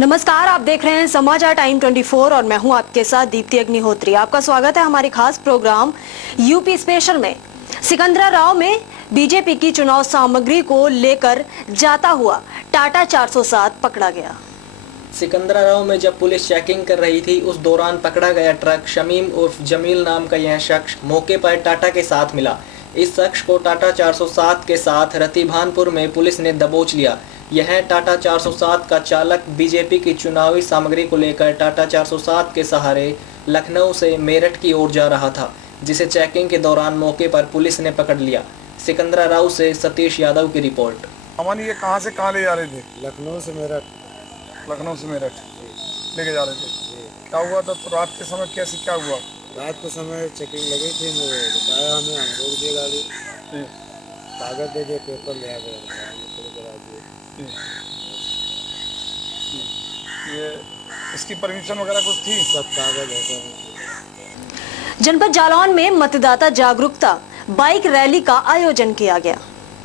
नमस्कार, आप देख रहे हैं समाचार टाइम 24 और मैं हूं आपके साथ दीप्ति अग्निहोत्री। आपका स्वागत है हमारे खास प्रोग्राम यूपी स्पेशल में। सिकंदराबाद में बीजेपी की चुनाव सामग्री को लेकर जाता हुआ टाटा 407 पकड़ा गया। सिकंदराबाद में जब पुलिस चेकिंग कर रही थी, उस दौरान पकड़ा गया ट्रक शमीम उर्फ जमील नाम का यह शख्स मौके पर टाटा के साथ मिला। इस शख्स को टाटा 407 के साथ रतिभानपुर में पुलिस ने दबोच लिया। यह टाटा 407 का चालक बीजेपी की चुनावी सामग्री को लेकर टाटा 407 के सहारे लखनऊ से मेरठ की ओर जा रहा था, जिसे चेकिंग के दौरान मौके पर पुलिस ने पकड़ लिया। सिकंदराबाद से सतीश यादव की रिपोर्ट। अमन, ये कहाँ से कहाँ ले जा रहे थे? लखनऊ से मेरठ। लखनऊ से मेरठ लेके जा रहे थे। क्या हुआ था? तो रात के समय कैसे क्या हुआ? रात के समय चेकिंग लगी थी, मुझे बताया हमें, हम रोक दिए गाड़ी, कागज दे दिए, पेपर ले आ गए, करा दिए। ये इसकी परमिशन वगैरह कुछ थी? सब कागज है। जनपद जालौन में मतदाता जागरूकता बाइक रैली का आयोजन किया गया।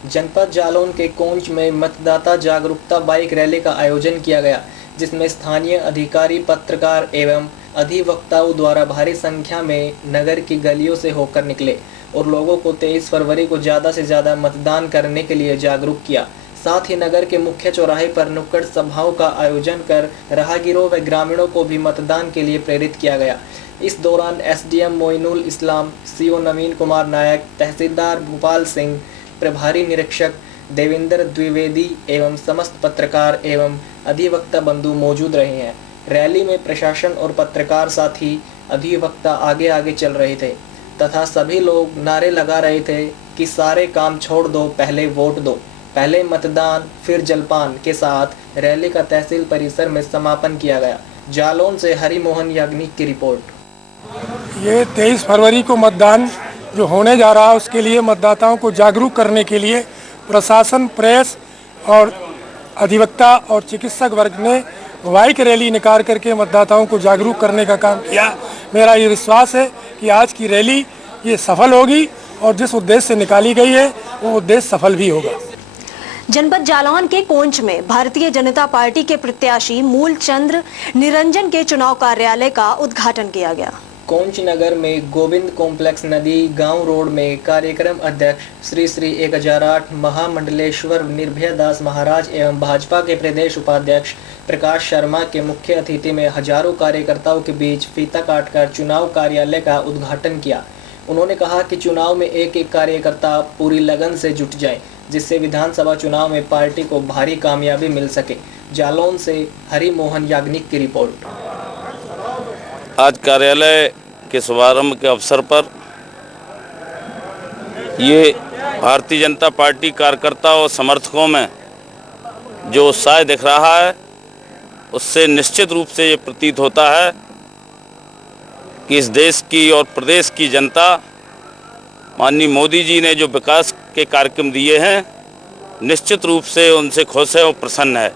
जनपद जालौन के कोंच में मतदाता जागरूकता बाइक रैली का आयोजन किया गया, जिसमें स्थानीय अधिकारी, पत्रकार एवं अधिवक्ताओं द्वारा भारी संख्या में नगर की गलियों से होकर निकले और लोगों को 23 फरवरी को ज़्यादा से ज़्यादा मतदान करने के लिए जागरूक किया। साथ ही नगर के मुख्य चौराहे पर नुक्कड़ सभाओं का आयोजन कर राहगीरों व ग्रामीणों को भी मतदान के लिए प्रेरित किया गया। इस दौरान एसडीएम मोइनुल इस्लाम, सीओ नवीन कुमार नायक, तहसीलदार भोपाल सिंह, प्रभारी निरीक्षक देवेंद्र द्विवेदी एवं समस्त पत्रकार एवं अधिवक्ता बंधु मौजूद रहे हैं। रैली में प्रशासन और पत्रकार साथ ही अधिवक्ता आगे आगे चल रहे थे तथा सभी लोग नारे लगा रहे थे कि सारे काम छोड़ दो, पहले वोट दो, पहले मतदान फिर जलपान के साथ रैली का तहसील परिसर में समापन किया गया। जालौन से हरिमोहन याग्निक की रिपोर्ट। ये 23 फरवरी को मतदान जो होने जा रहा है, उसके लिए मतदाताओं को जागरूक करने के लिए प्रशासन, प्रेस और अधिवक्ता और चिकित्सक वर्ग ने बाइक रैली निकाल करके मतदाताओं को जागरूक करने का काम किया। मेरा ये विश्वास है कि आज की रैली ये सफल होगी और जिस उद्देश्य से निकाली गई है वो उद्देश्य सफल भी होगा। जनपद जालौन के कोंच में भारतीय जनता पार्टी के प्रत्याशी मूलचंद्र निरंजन के चुनाव कार्यालय का उद्घाटन किया गया। कोंच नगर में गोविंद कॉम्प्लेक्स नदी गांव रोड में कार्यक्रम अध्यक्ष श्री श्री 1008 महामंडलेश्वर निर्भय दास महाराज एवं भाजपा के प्रदेश उपाध्यक्ष प्रकाश शर्मा के मुख्य अतिथि में हजारों कार्यकर्ताओं के बीच फीता काटकर चुनाव कार्यालय का उद्घाटन किया। उन्होंने कहा कि चुनाव में एक एक कार्यकर्ता पूरी लगन से जुट जाए, जिससे विधानसभा चुनाव में पार्टी को भारी कामयाबी मिल सके। जालौन से हरिमोहन याग्निक की रिपोर्ट। आज कार्यालय के शुभारंभ के अवसर पर ये भारतीय जनता पार्टी कार्यकर्ताओं और समर्थकों में जो उत्साह दिख रहा है, उससे निश्चित रूप से ये प्रतीत होता है कि इस देश की और प्रदेश की जनता माननीय मोदी जी ने जो विकास के कार्यक्रम दिए हैं, निश्चित रूप से उनसे खुश है और प्रसन्न है।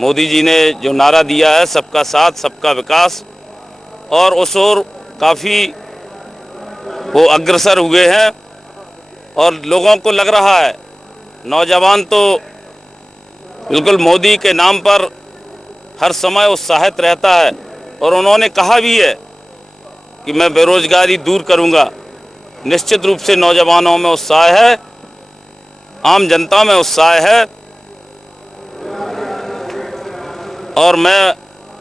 मोदी जी ने जो नारा दिया है, सबका साथ सबका विकास, और उस ओर काफ़ी वो अग्रसर हुए हैं और लोगों को लग रहा है, नौजवान तो बिल्कुल मोदी के नाम पर हर समय उत्साहित रहता है और उन्होंने कहा भी है कि मैं बेरोजगारी दूर करूंगा। निश्चित रूप से नौजवानों में उत्साह है, आम जनता में उत्साह है और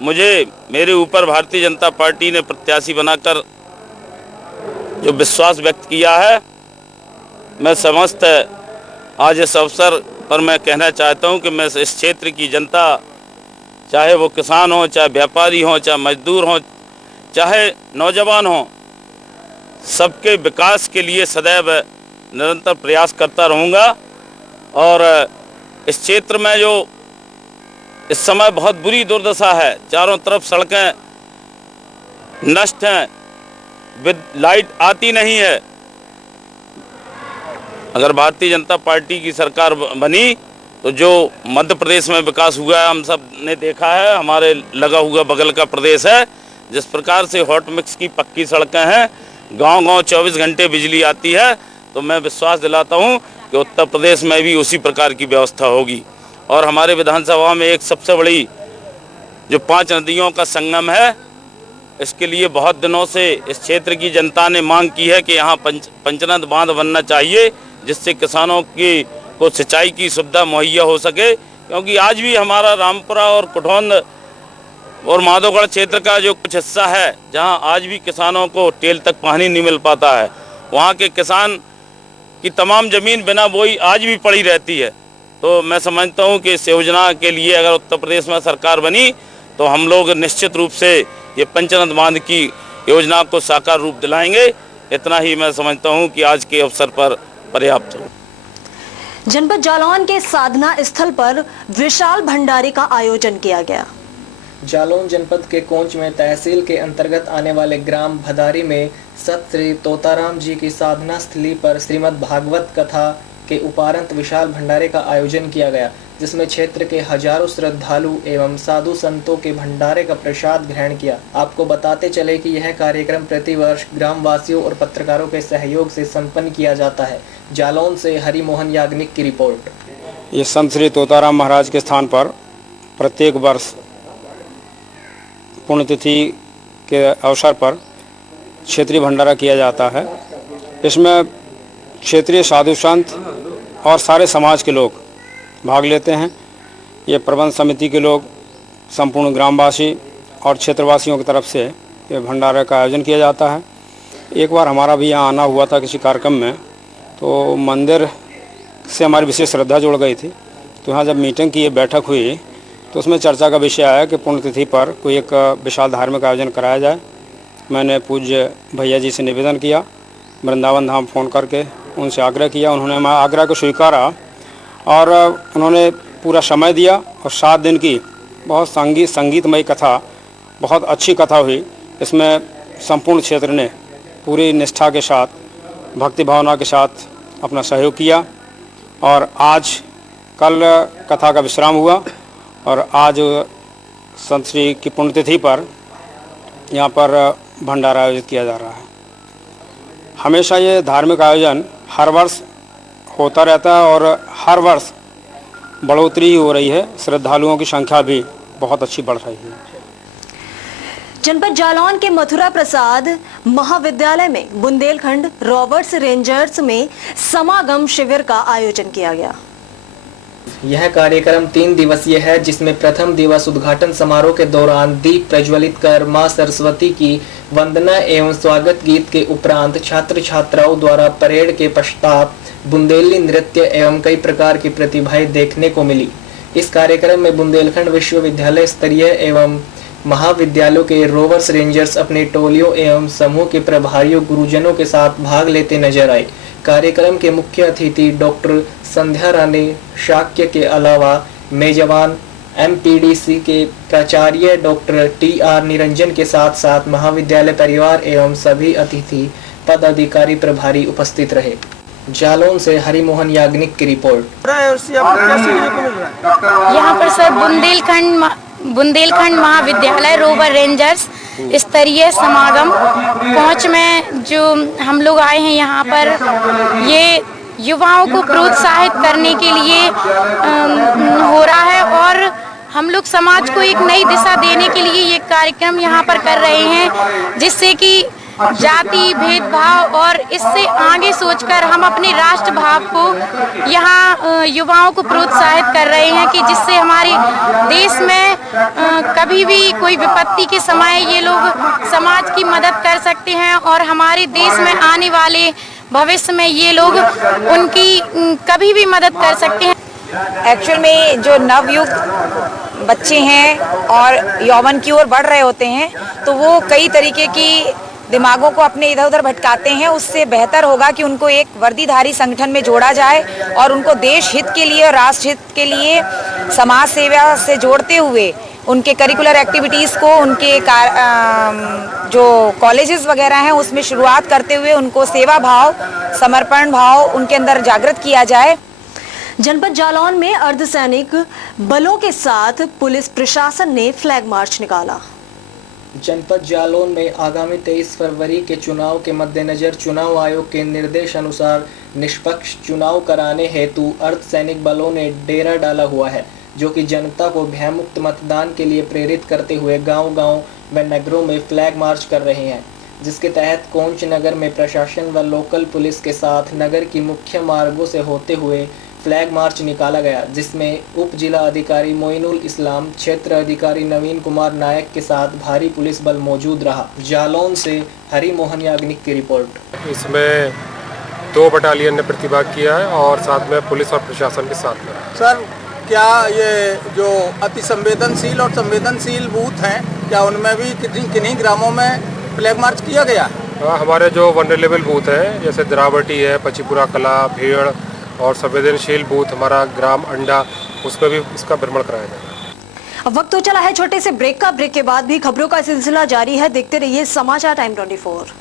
मुझे मेरे ऊपर भारतीय जनता पार्टी ने प्रत्याशी बनाकर जो विश्वास व्यक्त किया है, मैं समस्त आज इस अवसर पर मैं कहना चाहता हूं कि मैं इस क्षेत्र की जनता, चाहे वो किसान हो, चाहे व्यापारी हो, चाहे मजदूर हो, चाहे नौजवान हो, सबके विकास के लिए सदैव निरंतर प्रयास करता रहूँगा। और इस क्षेत्र में जो इस समय बहुत बुरी दुर्दशा है, चारों तरफ सड़कें नष्ट हैं, लाइट आती नहीं है। अगर भारतीय जनता पार्टी की सरकार बनी तो जो मध्य प्रदेश में विकास हुआ है हम सब ने देखा है, हमारे लगा हुआ बगल का प्रदेश है, जिस प्रकार से हॉट मिक्स की पक्की सड़कें हैं, गांव-गांव 24 घंटे बिजली आती है, तो मैं विश्वास दिलाता हूं कि उत्तर प्रदेश में भी उसी प्रकार की व्यवस्था होगी। और हमारे विधानसभा में एक सबसे बड़ी जो 5 नदियों का संगम है, इसके लिए बहुत दिनों से इस क्षेत्र की जनता ने मांग की है कि यहाँ पंचनद बांध बनना चाहिए, जिससे किसानों की को सिंचाई की सुविधा मुहैया हो सके। क्योंकि आज भी हमारा रामपुरा और कुठौंद और माधोगढ़ क्षेत्र का जो कुछ हिस्सा है, जहाँ आज भी किसानों को टेल तक पानी नहीं मिल पाता है, वहाँ के किसान की तमाम ज़मीन बिना बोई आज भी पड़ी रहती है। तो मैं समझता हूँ कि इस योजना के लिए अगर उत्तर प्रदेश में सरकार बनी तो हम लोग निश्चित रूप से ये पंचनद बांध की योजना को साकार रूप दिलाएंगे। इतना ही मैं समझता हूँ कि आज के अवसर पर पर्याप्त हो। जनपद जालौन के साधना स्थल पर विशाल भंडारे का आयोजन किया गया। जालौन जनपद के कोंच में तहसील के अंतर्गत आने वाले ग्राम भदारी में सत श्री तोताराम जी की साधना स्थली पर श्रीमद् भागवत कथा के उपरांत विशाल भंडारे का आयोजन किया गया, जिसमें क्षेत्र के हजारों श्रद्धालु एवं साधु संतों के भंडारे का प्रसाद ग्रहण किया। आपको बताते चले कि यह कार्यक्रम प्रतिवर्ष ग्रामवासियों और पत्रकारों के सहयोग से संपन्न किया जाता है। जालौन से हरिमोहन याग्निक की रिपोर्ट। ये संत श्री तोताराम महाराज के स्थान पर प्रत्येक वर्ष पुण्यतिथि के अवसर पर क्षेत्रीय भंडारा किया जाता है। इसमें क्षेत्रीय साधु संत और सारे समाज के लोग भाग लेते हैं। ये प्रबंध समिति के लोग, संपूर्ण ग्रामवासी और क्षेत्रवासियों की तरफ से ये भंडारे का आयोजन किया जाता है। एक बार हमारा भी यहाँ आना हुआ था किसी कार्यक्रम में, तो मंदिर से हमारी विशेष श्रद्धा जुड़ गई थी। तो यहाँ जब मीटिंग की बैठक हुई तो उसमें चर्चा का विषय आया कि पुण्यतिथि पर कोई एक विशाल धार्मिक आयोजन कराया जाए। मैंने पूज्य भैया जी से निवेदन किया, वृंदावन धाम फ़ोन करके उनसे आग्रह किया। उन्होंने हमारे आग्रह को स्वीकारा और उन्होंने पूरा समय दिया और 7 दिन की बहुत संगीतमयी कथा, बहुत अच्छी कथा हुई। इसमें संपूर्ण क्षेत्र ने पूरी निष्ठा के साथ, भक्ति भावना के साथ अपना सहयोग किया और आज कल कथा का विश्राम हुआ और आज संत श्री की पुण्यतिथि पर यहाँ पर भंडारा आयोजित किया जा रहा है। हमेशा ये धार्मिक आयोजन हर वर्ष होता रहता है और हर वर्ष बढ़ोतरी हो रही है। श्रद्धालुओं की संख्या भी बहुत अच्छी बढ़ रही है। जनपद जालौन के मथुरा प्रसाद महाविद्यालय में बुंदेलखंड रॉबर्ट्स रेंजर्स में समागम शिविर का आयोजन किया गया। यह कार्यक्रम 3 दिवसीय है, जिसमें प्रथम दिवस उद्घाटन समारोह के दौरान दीप प्रज्वलित कर मां सरस्वती की वंदना एवं स्वागत गीत के उपरांत छात्र छात्राओं द्वारा परेड के पश्चात बुंदेली नृत्य एवं कई प्रकार की प्रतिभाएं देखने को मिली। इस कार्यक्रम में बुंदेलखंड विश्वविद्यालय स्तरीय एवं महाविद्यालयों के रोवर्स रेंजर्स अपने टोलियों एवं समूह के प्रभारियों गुरुजनों के साथ भाग लेते नजर आए। कार्यक्रम के मुख्य अतिथि डॉक्टर संध्या रानी शाक्य के अलावा मेजबान एमपीडीसी के प्राचार्य डॉक्टर टीआर निरंजन के साथ साथ महाविद्यालय परिवार एवं सभी अतिथि पदाधिकारी प्रभारी उपस्थित रहे। जालौन से हरिमोहन याग्निक की रिपोर्ट। यहाँ पर सर बुंदेलखंड महाविद्यालय रोवर रेंजर्स स्तरीय समागम पहुँच में जो हम लोग आए हैं, यहाँ पर ये युवाओं को प्रोत्साहित करने के लिए हो रहा है और हम लोग समाज को एक नई दिशा देने के लिए ये कार्यक्रम यहाँ पर कर रहे हैं, जिससे कि जाति भेदभाव और इससे आगे सोचकर हम अपने राष्ट्र भाव को यहाँ युवाओं को प्रोत्साहित कर रहे हैं कि जिससे हमारे देश में कभी भी कोई विपत्ति के समय ये लोग समाज की मदद कर सकते हैं और हमारे देश में आने वाले भविष्य में ये लोग उनकी कभी भी मदद कर सकते हैं। एक्चुअल में जो नवयुग बच्चे हैं और यौवन की ओर बढ़ रहे होते हैं, तो वो कई तरीके की दिमागों को अपने इधर उधर भटकाते हैं। उससे बेहतर होगा कि उनको एक वर्दीधारी संगठन में जोड़ा जाए और उनको देश हित के लिए और राष्ट्र हित के लिए समाज सेवा से जोड़ते हुए उनके करिकुलर एक्टिविटीज़ को, उनके जो कॉलेजेस वगैरह हैं उसमें शुरुआत करते हुए उनको सेवा भाव, समर्पण भाव उनके अंदर जागृत किया जाए। जनपद जालौन में अर्धसैनिक बलों के साथ पुलिस प्रशासन ने फ्लैग मार्च निकाला। जनपद जालौन में आगामी 23 फरवरी के चुनाव के मद्देनजर चुनाव आयोग के निर्देश अनुसार निष्पक्ष चुनाव कराने हेतु अर्धसैनिक बलों ने डेरा डाला हुआ है। जो कि जनता को भयमुक्त मतदान के लिए प्रेरित करते हुए गांव-गांव व नगरों में फ्लैग मार्च कर रहे हैं, जिसके तहत कोंच नगर में प्रशासन व लोकल पुलिस के साथ नगर की मुख्य मार्गों से होते हुए फ्लैग मार्च निकाला गया, जिसमें उप जिला अधिकारी मोइनुल इस्लाम, क्षेत्र अधिकारी नवीन कुमार नायक के साथ भारी पुलिस बल मौजूद रहा। जालौन से हरि मोहन याग्निक की रिपोर्ट। इसमें 2 बटालियन ने प्रतिभाग किया है और साथ में पुलिस और प्रशासन के साथ में। सर, क्या ये जो अति संवेदनशील और संवेदनशील बूथ हैं, क्या उनमें भी किन्हीं ग्रामों में फ्लैग मार्च किया गया? हमारे जो वनरेबल बूथ हैं जैसे द्रावटी है, पचीपुरा कला, भीड़ और संवेदनशील बूथ हमारा ग्राम अंडा, उसमें भी इसका भ्रमण कराया जाएगा। अब वक्त तो चला है छोटे से ब्रेक का। ब्रेक के बाद भी खबरों का सिलसिला जारी है। देखते रहिए समाचार टाइम 24।